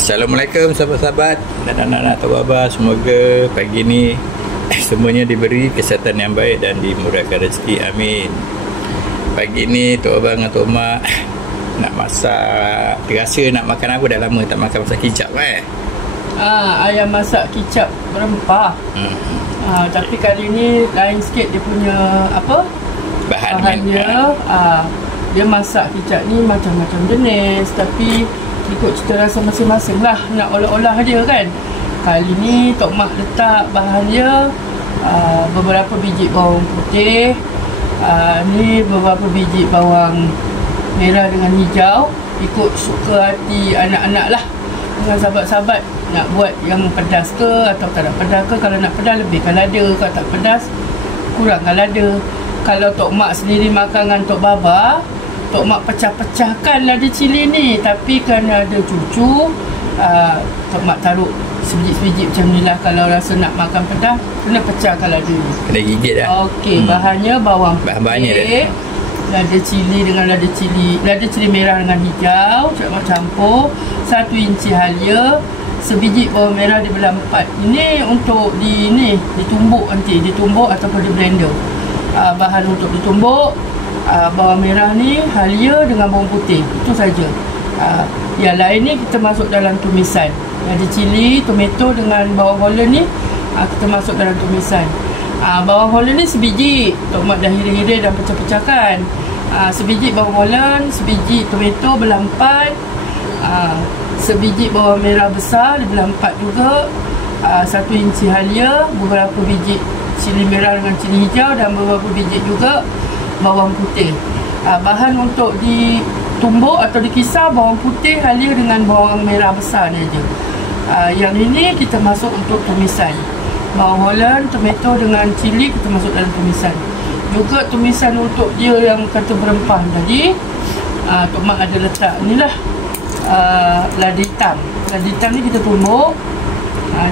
Assalamualaikum sahabat-sahabat dan anak-anak Tok Baba. Semoga pagi ni semuanya diberi kesihatan yang baik dan dimurahkan rezeki. Amin. Pagi ni Tok Baba dengan Tok Mak nak masak. Terasa nak makan apa? Dah lama tak makan masak kicap Ayam masak kicap berempah. Tapi kali ni lain sikit dia punya bahannya. Dia masak kicap ni macam-macam jenis, tapi ikut cita rasa masing-masing lah, nak olah-olah dia kan. Kali ni Tok Mak letak bahan dia beberapa biji bawang putih, ni beberapa biji bawang merah dengan hijau, ikut suka hati anak-anak lah, dengan sahabat-sahabat nak buat yang pedas ke atau tak nak pedas ke. Kalau nak pedas lebihkan lada, kalau tak pedas kurangkan lada. Kalau Tok Mak sendiri makan dengan Tok Baba, Tok Mak pecah-pecahkan lada cili ni, tapi kerana ada cucu, Tok Mak taruh sebiji-sebiji macam ni lah. Kalau rasa nak makan pedas, kena pecahkan lada ni, kena gigit lah. Okey, bahannya bawang putih, lada cili dengan lada cili merah dengan hijau, Tok Mak campur. 1 inci halia, sebiji bawang merah dibelah 4. Ini untuk ditumbuk nanti, ditumbuk ataupun di blender. Bahan untuk ditumbuk, bawang merah ni, halia dengan bawang putih, itu saja. Yang lain ni kita masuk dalam tumisan. Ada cili, tomato dengan bawang holland ni, kita masuk dalam tumisan. Bawang holland ni sebiji, Tok Mak dah hira-hira dan pecah-pecahkan. Sebiji bawang holland, sebiji tomato belah 4, sebiji bawang merah besar dibelah 4 juga, 1 inci halia, beberapa biji cili merah dengan cili hijau, dan beberapa biji juga bawang putih. Bahan untuk ditumbuk atau dikisar, bawang putih, halia dengan bawang merah besar ni aja. Yang ini kita masuk untuk tumisan. Bawang holland, tomato dengan cili kita masuk dalam tumisan. Juga tumisan untuk dia yang kata berempah tadi, Tok Mak ada letak ni lah, lada hitam. Lada hitam ni kita tumbuk.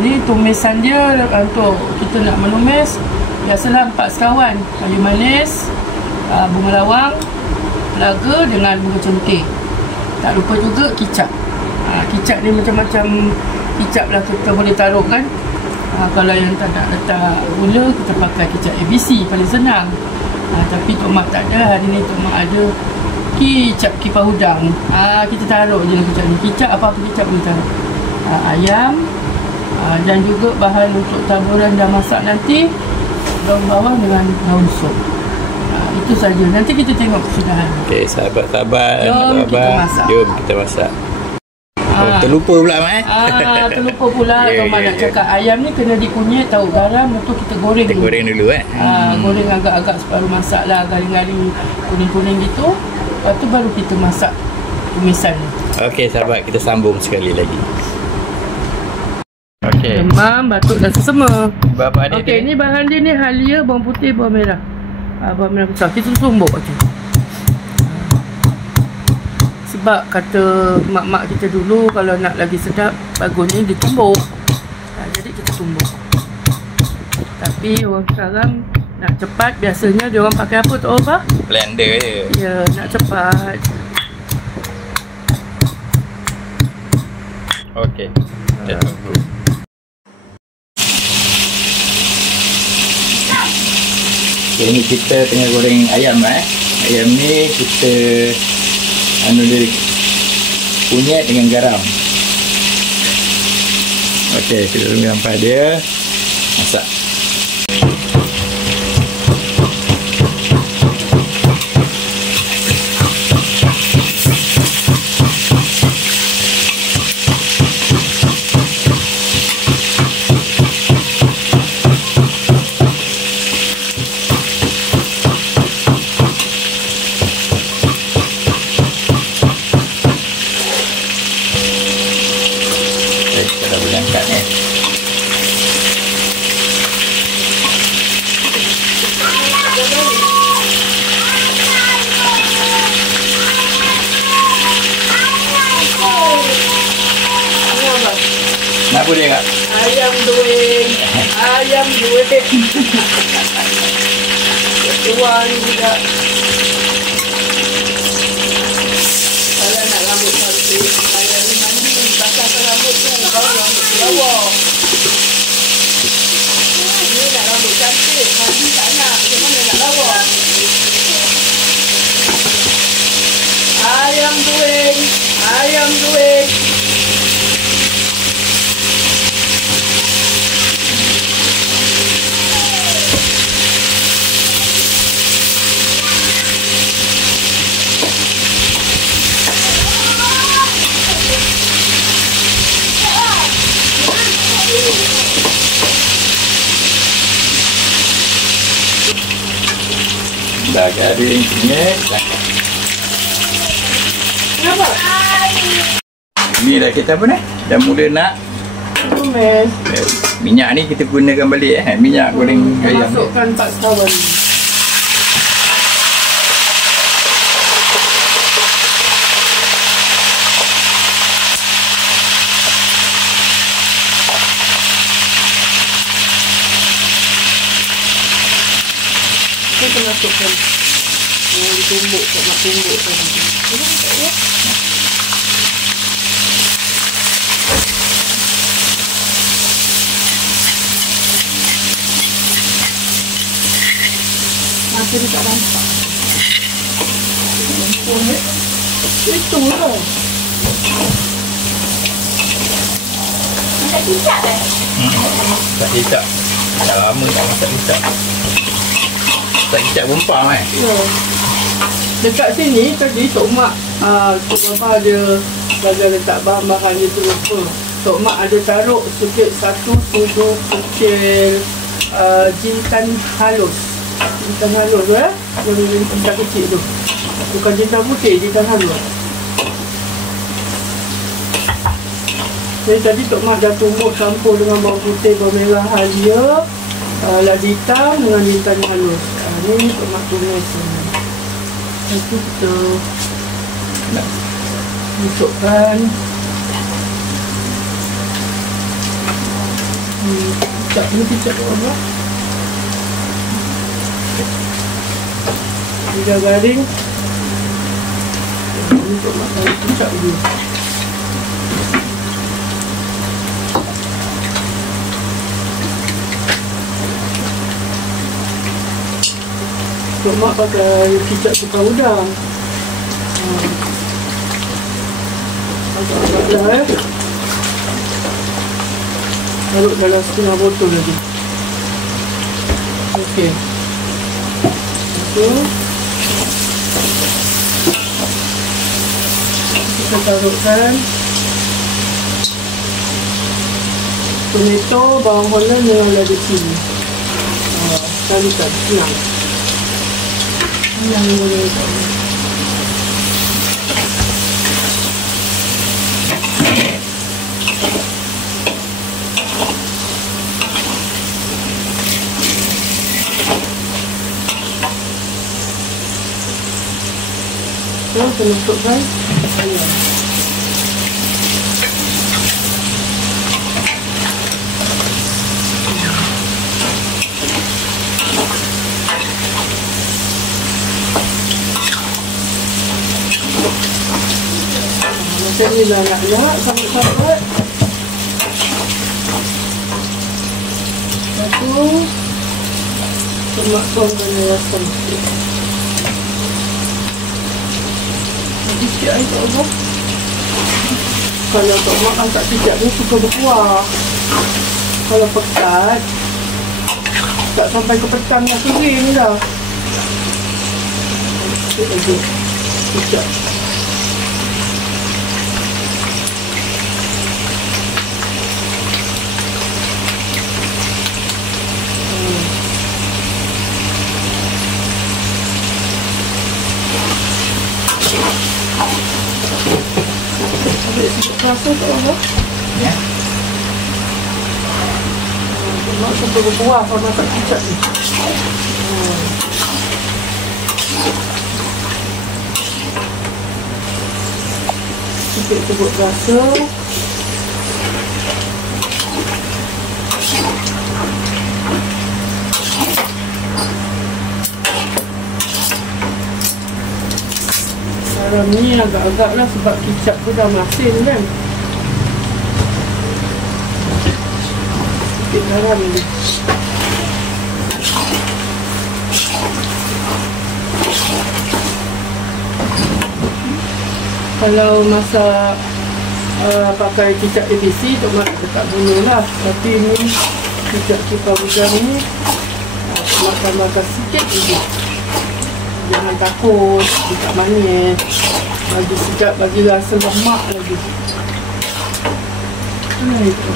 Ni tumisan dia untuk kita nak menumis. Biasalah 4 sekawan kayu manis, bunga lawang, laga dengan bunga cengkeh. Tak lupa juga kicap. Kicap ni macam-macam kicap lah kita boleh taruh kan. Kalau yang tak nak letak gula, kita pakai kicap ABC, paling senang. Tapi Tok Mak tak ada. Hari ni Tok Mak ada kicap kipah udang. Kita taruh je kicap ni. Kicap apa-apa kicap boleh taruh. Ayam, dan juga bahan untuk taburan dah masak nanti, daun bawang dengan daun sup. Itu saja. Nanti kita tengok kesudahan. Okey, sahabat-sahabat, jom kita masak. Terlupa pula Mak terlupa pula. Mak nak cakap ayam ni kena dikunyit, tahu garam, lepas tu kita goreng. Kita goreng dulu goreng agak-agak separuh masak lah, garing-garing kuning-kuning gitu. Lepas tu baru kita masak tumisan ni. Okey sahabat, kita sambung sekali lagi. Okey. Demam, batuk dan sesama. Okey, ni bahan dia ni halia, bawang putih, bawang merah. Bawang merah besar. Kita tumbuk je. Sebab kata mak-mak kita dulu, kalau nak lagi sedap, bagusnya ditumbuk. Jadi kita tumbuk. Tapi orang sekarang nak cepat, biasanya dia orang pakai apa tu apa? Blender je. Ya, nak cepat. Okey. Kita tunggu. Okay, ni kita tengah goreng ayam Ayam ni kita dia kunyit dengan garam. Okey, kita tunggu sampai dia masak. Kenapa dia kak? Ayam dueng. Ketua ni juga. Kalau nak rambut cantik, ayam ni mandi, basah rambut. lawa. Ni nak rambut cantik, mandi tak nak. Macam mana nak lawa? Ayam goreng. Ayam goreng. Dah garing kunyit. Kenapa? Ni dah kita apa ni? Dah mula nak Tumis. minyak ni kita gunakan balik minyak goreng ayam. Masukkan 4 setawar. Kita masukkan ditumbuk, nak tumbuk tadi. Nampak ya? Masa dia tak nampak. Itu lah. Masak kicap kan? Tak kicap. Dah lama tak masak kicap. Tak kicap bumpang Ya. Dekat sini tadi Tok Mak Tok Bapa ada bagi letak bahan-bahan dia tu apa. Tok Mak ada taruh sikit 1 sudu kecil jintan halus. Jintan halus tu yang jintan kecil tu. Bukan jintan putih, jintan halus. Jadi tadi Tok Mak dah tumbuk campur dengan bawang putih, bawang merah halia, lada hitam dengan jintan halus. Ni Tok Mak tumis ni. Lepas tu kita nak masukkan kicap ni, kicap apa? Dia dah garing. Ni Tok Mak taruh kicap dulu. Tok Mak pakai kicap tukar udang. Agak-agak lah taruh dalam setengah botol lagi. Okey. So kita taruhkan tomato, bawang holland dengan lada cili. Sekali tak senang. Yang boleh tahu. So, kita masukkan ayam. Macam ni lah nak sahabat-sahabat. Lepas tu Tok Mak guna rasa sikit. Lagi sikit air tak apa. Kalau Tok Mak angkat kicap ni suka berkuah. Kalau pekat tak sampai ke petang dah kering dah. Sikit lagi kicap. Rasa tak apa? Ya. Mak sampai berbuah kalau masak kicap ni. Sikit sebut rasa. Garam ni agak-agak lah sebab kicap tu dah masin kan. sikit garam ni. Kalau masak pakai kicap ABC, Tok Mak tak guna lah. Tapi ni kicap kipar udang ni Mak tambahkan sikit je. Jangan takut, dia tak manis. Bagi sedap, bagi rasa lemak lagi. Itu.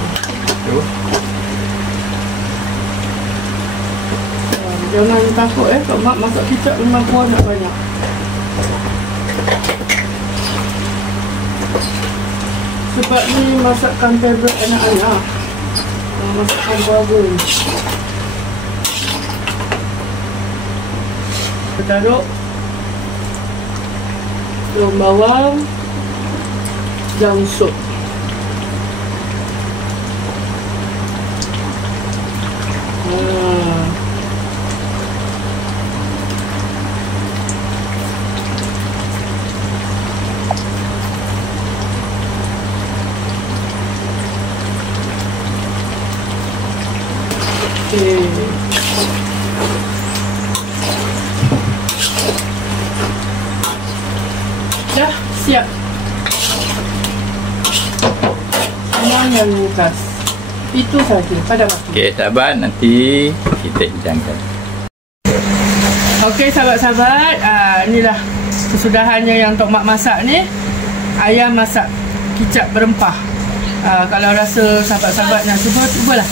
Jangan takut Tok Mak masak kicap memang kuah nak banyak. Sebab ni masakan favourite anak-anak. Masakan keluarga ni. Kita taruh daun bawang, daun sup. Okay. Dah siap. Senang yang mukas. Itu saja pada waktu. Okey, sahabat, nanti kita hidangkan. Okey, sahabat-sahabat, inilah kesudahannya yang Tok Mak masak ni. Ayam masak kicap berempah. Kalau rasa sahabat-sahabat nak cuba, cubalah.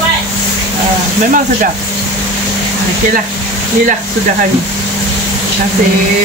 Memang sedap. Okeylah, inilah sudahannya. Terima kasih.